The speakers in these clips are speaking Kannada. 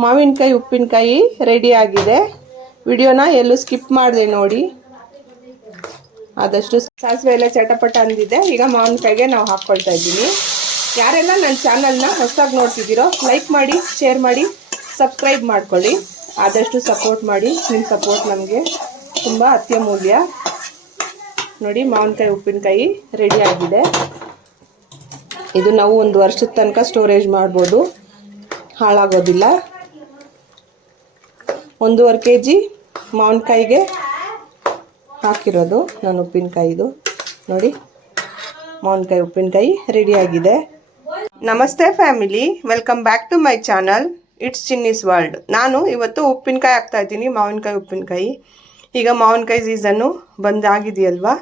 ಮಾವಿನಕಾಯಿ ಉಪ್ಪಿನಕಾಯಿ ರೆಡಿ ಆಗಿದೆ. ವಿಡಿಯೋನ ಎಲ್ಲೂ ಸ್ಕಿಪ್ ಮಾಡಿದೆ ನೋಡಿ. ಆದಷ್ಟು ಸಾಸಿವೆ ಎಲ್ಲ ಚಟಪಟ ಅಂದಿದೆ. ಈಗ ಮಾವಿನಕಾಯಿಗೆ ನಾವು ಹಾಕ್ಕೊಳ್ತಾ ಇದ್ದೀನಿ. ಯಾರೆಲ್ಲ ನನ್ನ ಚಾನಲ್ನ ಹೊಸದಾಗಿ ನೋಡ್ತಿದ್ದೀರೋ ಲೈಕ್ ಮಾಡಿ, ಶೇರ್ ಮಾಡಿ, ಸಬ್ಸ್ಕ್ರೈಬ್ ಮಾಡ್ಕೊಳ್ಳಿ. ಆದಷ್ಟು ಸಪೋರ್ಟ್ ಮಾಡಿ. ನಿಮ್ಮ ಸಪೋರ್ಟ್ ನಮಗೆ ತುಂಬ ಅತ್ಯಮೂಲ್ಯ. ನೋಡಿ, ಮಾವಿನಕಾಯಿ ಉಪ್ಪಿನಕಾಯಿ ರೆಡಿ ಆಗಿದೆ. ಇದು ನಾವು 1 ವರ್ಷದ ತನಕ ಸ್ಟೋರೇಜ್ ಮಾಡ್ಬೋದು, ಹಾಳಾಗೋದಿಲ್ಲ. 1.5 kg ಮಾವಿನಕಾಯಿಗೆ ಹಾಕಿರೋದು ನಾನು ಉಪ್ಪಿನಕಾಯಿದು. ನೋಡಿ, ಮಾವಿನಕಾಯಿ ಉಪ್ಪಿನಕಾಯಿ ರೆಡಿಯಾಗಿದೆ. ನಮಸ್ತೆ family, welcome back to my channel. It's Chinni's world. ನಾನು ಇವತ್ತು ಉಪ್ಪಿನಕಾಯಿ ಹಾಕ್ತಾಯಿದ್ದೀನಿ, ಮಾವಿನಕಾಯಿ ಉಪ್ಪಿನಕಾಯಿ. ಈಗ ಮಾವಿನಕಾಯಿ ಸೀಸನ್ನು ಬಂದಾಗಿದೆಯಲ್ವಾ.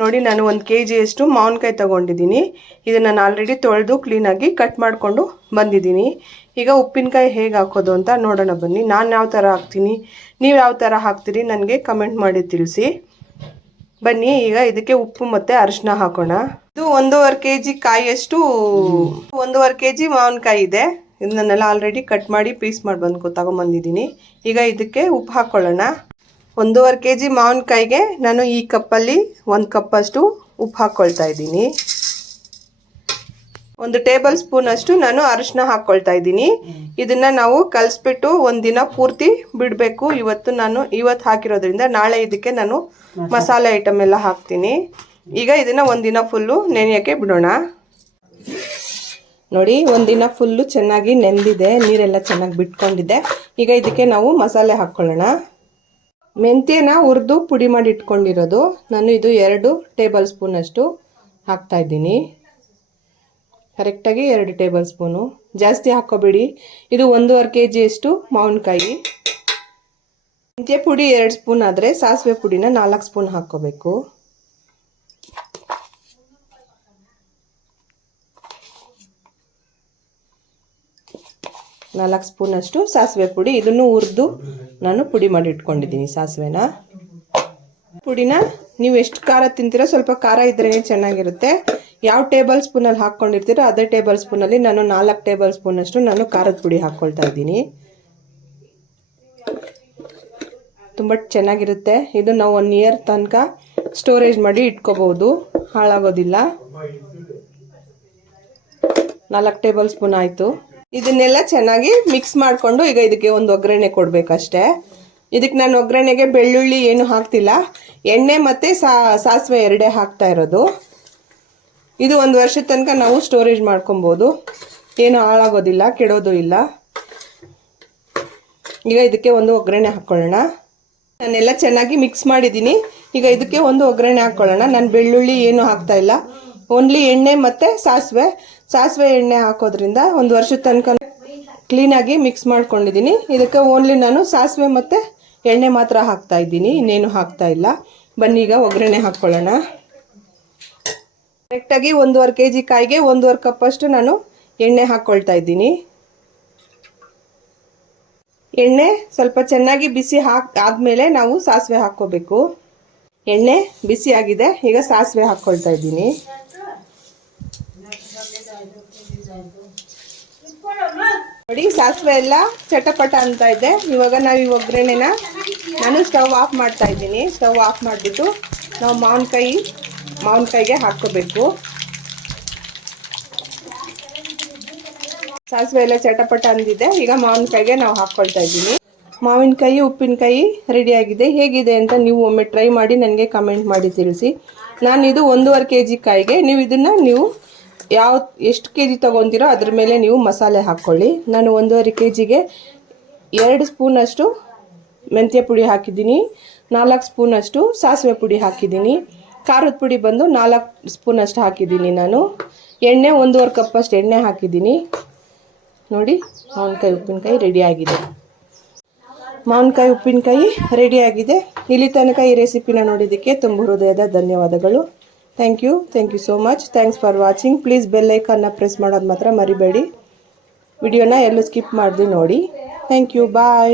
ನೋಡಿ, ನಾನು 1 kg ಅಷ್ಟು ಮಾವಿನಕಾಯಿ ತೊಗೊಂಡಿದ್ದೀನಿ. ಇದನ್ನು ನಾನು ಆಲ್ರೆಡಿ ತೊಳೆದು ಕ್ಲೀನಾಗಿ ಕಟ್ ಮಾಡಿಕೊಂಡು ಬಂದಿದ್ದೀನಿ. ಈಗ ಉಪ್ಪಿನಕಾಯಿ ಹೇಗೆ ಹಾಕೋದು ಅಂತ ನೋಡೋಣ ಬನ್ನಿ. ನಾನು ಯಾವ ಥರ ಹಾಕ್ತೀನಿ, ನೀವು ಯಾವ ಥರ ಹಾಕ್ತೀರಿ ನನಗೆ ಕಮೆಂಟ್ ಮಾಡಿ ತಿಳಿಸಿ. ಬನ್ನಿ, ಈಗ ಇದಕ್ಕೆ ಉಪ್ಪು ಮತ್ತು ಅರಿಶಿನ ಹಾಕೋಣ. ಇದು 1.5 kg ಕಾಯಿಯಷ್ಟು 1.5 kg ಮಾವಿನಕಾಯಿ ಇದೆ. ಇದನ್ನೆಲ್ಲ ಆಲ್ರೆಡಿ ಕಟ್ ಮಾಡಿ ಪೀಸ್ ಮಾಡಿ ತಗೊಂಬಂದಿದ್ದೀನಿ. ಈಗ ಇದಕ್ಕೆ ಉಪ್ಪು ಹಾಕ್ಕೊಳ್ಳೋಣ. 1.5 kg ಮಾವಿನಕಾಯಿಗೆ ನಾನು ಈ ಕಪ್ಪಲ್ಲಿ 1 ಕಪ್ಪಷ್ಟು ಉಪ್ಪು ಹಾಕ್ಕೊಳ್ತಾ ಇದ್ದೀನಿ. 1 ಟೇಬಲ್ ಸ್ಪೂನ್ ಅಷ್ಟು ನಾನು ಅರಿಶಿನ ಹಾಕ್ಕೊಳ್ತಾ ಇದ್ದೀನಿ. ಇದನ್ನು ನಾವು ಕಲಿಸ್ಬಿಟ್ಟು 1 ದಿನ ಪೂರ್ತಿ ಬಿಡಬೇಕು. ಇವತ್ತು ಹಾಕಿರೋದ್ರಿಂದ ನಾಳೆ ಇದಕ್ಕೆ ನಾನು ಮಸಾಲೆ ಐಟಮ್ ಎಲ್ಲ ಹಾಕ್ತೀನಿ. ಈಗ ಇದನ್ನು 1 ದಿನ ಫುಲ್ಲು ನೆನೆಯೋಕ್ಕೆ ಬಿಡೋಣ. ನೋಡಿ, 1 ದಿನ ಫುಲ್ಲು ಚೆನ್ನಾಗಿ ನೆಂದಿದೆ, ನೀರೆಲ್ಲ ಚೆನ್ನಾಗಿ ಬಿಟ್ಕೊಂಡಿದೆ. ಈಗ ಇದಕ್ಕೆ ನಾವು ಮಸಾಲೆ ಹಾಕ್ಕೊಳ್ಳೋಣ. ಮೆಂತ್ಯನ ಹುರಿದು ಪುಡಿ ಮಾಡಿ ಇಟ್ಕೊಂಡಿರೋದು ನಾನು ಇದು 2 ಟೇಬಲ್ ಸ್ಪೂನ್ ಅಷ್ಟು ಹಾಕ್ತಾ ಇದ್ದೀನಿ. ಕರೆಕ್ಟಾಗಿ 2 ಟೇಬಲ್ ಸ್ಪೂನು, ಜಾಸ್ತಿ ಹಾಕ್ಕೋಬೇಡಿ. ಇದು 1.5 kg ಅಷ್ಟು ಮಾವಿನಕಾಯಿ. ಮೆಂತ್ಯ ಪುಡಿ 2 ಸ್ಪೂನ್ ಆದರೆ ಸಾಸಿವೆ ಪುಡಿನ 4 ಸ್ಪೂನ್ ಹಾಕ್ಕೋಬೇಕು. ನಾಲ್ಕು ಸ್ಪೂನ್ ಅಷ್ಟು ಸಾಸಿವೆ ಪುಡಿ. ಇದನ್ನು ಹುರಿದು ನಾನು ಪುಡಿ ಮಾಡಿ ಇಟ್ಕೊಂಡಿದ್ದೀನಿ. ಸಾಸಿವೆನ ಪುಡಿನ ನೀವು ಎಷ್ಟು ಖಾರ ತಿಂತೀರೋ ಸ್ವಲ್ಪ ಖಾರ ಇದ್ರೇ ಚೆನ್ನಾಗಿರುತ್ತೆ. ಯಾವ ಟೇಬಲ್ ಸ್ಪೂನಲ್ಲಿ ಹಾಕ್ಕೊಂಡಿರ್ತೀರೋ ಅದೇ ಟೇಬಲ್ ಸ್ಪೂನಲ್ಲಿ ನಾನು 4 ಟೇಬಲ್ ಸ್ಪೂನ್ ಅಷ್ಟು ನಾನು ಖಾರದ ಪುಡಿ ಹಾಕ್ಕೊಳ್ತಾ ಇದ್ದೀನಿ. ತುಂಬ ಚೆನ್ನಾಗಿರುತ್ತೆ. ಇದು ನಾವು 1 ಇಯರ್ ತನಕ ಸ್ಟೋರೇಜ್ ಮಾಡಿ ಇಟ್ಕೋಬಹುದು, ಹಾಳಾಗೋದಿಲ್ಲ. 4 ಟೇಬಲ್ ಸ್ಪೂನ್ ಆಯಿತು. ಇದನ್ನೆಲ್ಲ ಚೆನ್ನಾಗಿ ಮಿಕ್ಸ್ ಮಾಡಿಕೊಂಡು ಈಗ ಇದಕ್ಕೆ ಒಂದು ಒಗ್ಗರಣೆ ಕೊಡಬೇಕಷ್ಟೇ. ಇದಕ್ಕೆ ನಾನು ಒಗ್ಗರಣೆಗೆ ಬೆಳ್ಳುಳ್ಳಿ ಏನು ಹಾಕ್ತಿಲ್ಲ, ಎಣ್ಣೆ ಮತ್ತು ಸಾಸಿವೆ 2 ಹಾಕ್ತಾ ಇರೋದು. ಇದು 1 ವರ್ಷದ ತನಕ ನಾವು ಸ್ಟೋರೇಜ್ ಮಾಡ್ಕೊಬೋದು, ಏನು ಹಾಳಾಗೋದಿಲ್ಲ, ಕೆಡೋದು ಇಲ್ಲ. ಈಗ ಇದಕ್ಕೆ ಒಂದು ಒಗ್ಗರಣೆ ಹಾಕ್ಕೊಳ್ಳೋಣ. ನಾನೆಲ್ಲ ಚೆನ್ನಾಗಿ ಮಿಕ್ಸ್ ಮಾಡಿದ್ದೀನಿ. ಈಗ ಇದಕ್ಕೆ ಒಂದು ಒಗ್ಗರಣೆ ಹಾಕ್ಕೊಳ್ಳೋಣ. ನಾನು ಬೆಳ್ಳುಳ್ಳಿ ಏನು ಹಾಕ್ತಾ ಇಲ್ಲ, ಓನ್ಲಿ ಎಣ್ಣೆ ಮತ್ತು ಸಾಸಿವೆ ಎಣ್ಣೆ ಹಾಕೋದ್ರಿಂದ 1 ವರ್ಷದ ತನಕ ಕ್ಲೀನಾಗಿ ಮಿಕ್ಸ್ ಮಾಡ್ಕೊಂಡಿದ್ದೀನಿ. ಇದಕ್ಕೆ ಓನ್ಲಿ ನಾನು ಸಾಸಿವೆ ಮತ್ತು ಎಣ್ಣೆ ಮಾತ್ರ ಹಾಕ್ತಾ ಇದ್ದೀನಿ, ಇನ್ನೇನು ಹಾಕ್ತಾ ಇಲ್ಲ. ಬನ್ನಿ ಈಗ ಒಗ್ಗರಣೆ ಹಾಕ್ಕೊಳ್ಳೋಣ. ಕರೆಕ್ಟಾಗಿ 1.5 kg ಕಾಯಿಗೆ 1.5 ಕಪ್ಪಷ್ಟು ನಾನು ಎಣ್ಣೆ ಹಾಕ್ಕೊಳ್ತಾ ಇದ್ದೀನಿ. ಎಣ್ಣೆ ಸ್ವಲ್ಪ ಚೆನ್ನಾಗಿ ಬಿಸಿ ಆದಮೇಲೆ ನಾವು ಸಾಸಿವೆ ಹಾಕ್ಕೋಬೇಕು. ಎಣ್ಣೆ ಬಿಸಿ ಆಗಿದೆ, ಈಗ ಸಾಸಿವೆ ಹಾಕ್ಕೊಳ್ತಾ ಇದ್ದೀನಿ. ನೋಡಿ, ಸಾಸಿವೆ ಎಲ್ಲ ಚಟಪಟ ಅಂತ ಇದೆ. ಇವಾಗ ನಾವು ಈ ಒಗ್ಗರಣೆನ ನಾನು ಸ್ಟವ್ ಆಫ್ ಮಾಡ್ತಾ ಇದ್ದೀನಿ. ಸ್ಟವ್ ಆಫ್ ಮಾಡಿಬಿಟ್ಟು ನಾವು ಮಾವಿನಕಾಯಿಗೆ ಹಾಕ್ಕೋಬೇಕು. ಸಾಸಿವೆ ಎಲ್ಲ ಚಟಪಟ ಅಂದಿದೆ. ಈಗ ಮಾವಿನಕಾಯಿಗೆ ನಾವು ಹಾಕ್ಕೊಳ್ತಾ ಇದ್ದೀನಿ. ಮಾವಿನಕಾಯಿ ಉಪ್ಪಿನಕಾಯಿ ರೆಡಿಯಾಗಿದೆ. ಹೇಗಿದೆ ಅಂತ ನೀವು ಒಮ್ಮೆ ಟ್ರೈ ಮಾಡಿ ನನಗೆ ಕಮೆಂಟ್ ಮಾಡಿ ತಿಳಿಸಿ. ನಾನು ಇದು 1.5 kg ಕಾಯಿಗೆ ನೀವು ಎಷ್ಟು kg ತೊಗೊತೀರೋ ಅದ್ರ ಮೇಲೆ ನೀವು ಮಸಾಲೆ ಹಾಕ್ಕೊಳ್ಳಿ. ನಾನು 1.5 kgಗೆ 2 ಸ್ಪೂನ್ ಅಷ್ಟು ಮೆಂತ್ಯ ಪುಡಿ ಹಾಕಿದ್ದೀನಿ, 4 ಸ್ಪೂನ್ ಅಷ್ಟು ಸಾಸಿವೆ ಪುಡಿ ಹಾಕಿದ್ದೀನಿ, ಖಾರದ ಪುಡಿ ಬಂದು 4 ಸ್ಪೂನ್ ಅಷ್ಟು ಹಾಕಿದ್ದೀನಿ. ನಾನು ಎಣ್ಣೆ 1.5 ಕಪ್ಪಷ್ಟು ಎಣ್ಣೆ ಹಾಕಿದ್ದೀನಿ. ನೋಡಿ, ಮಾವಿನಕಾಯಿ ಉಪ್ಪಿನಕಾಯಿ ರೆಡಿಯಾಗಿದೆ. ಮಾವಿನಕಾಯಿ ಉಪ್ಪಿನಕಾಯಿ ರೆಡಿಯಾಗಿದೆ. ಇಲ್ಲಿ ತನಕ ಈ ರೆಸಿಪಿನ ನೋಡಿದ್ದಕ್ಕೆ ತುಂಬ ಹೃದಯದ ಧನ್ಯವಾದಗಳು. Thank you so much. Thanks for watching. Please bell ಐಕನ್ನ ಪ್ರೆಸ್ ಮಾಡೋದು ಮಾತ್ರ ಮರಿಬೇಡಿ. ವಿಡಿಯೋನ ಎಲ್ಲೂ ಸ್ಕಿಪ್ ಮಾಡ್ದೆ ನೋಡಿ. Thank you, bye.